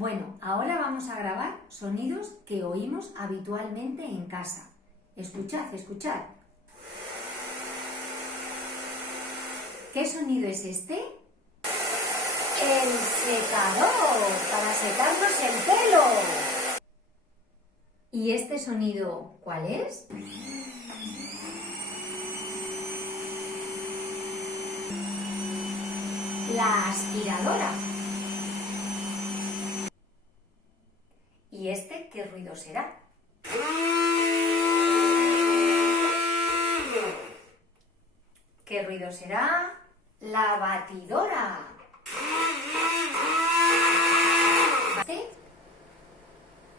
Bueno, ahora vamos a grabar sonidos que oímos habitualmente en casa. Escuchad, escuchad. ¿Qué sonido es este? ¡El secador! Para secarnos el pelo. ¿Y este sonido cuál es? La aspiradora. ¿Y este qué ruido será? ¿Qué ruido será? La batidora.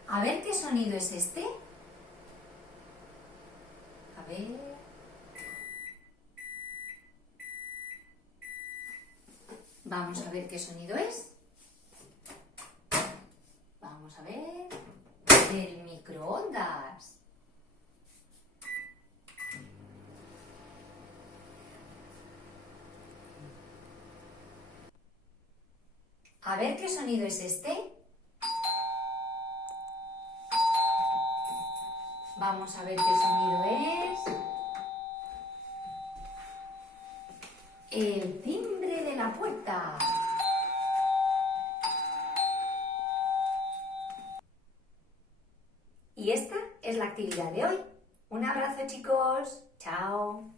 A ver qué sonido es este. A ver. Vamos a ver qué sonido es. Vamos a ver. El microondas. A ver qué sonido es este. Vamos a ver qué sonido es. El timbre de la puerta. Y esta es la actividad de hoy. Un abrazo, chicos. Chao.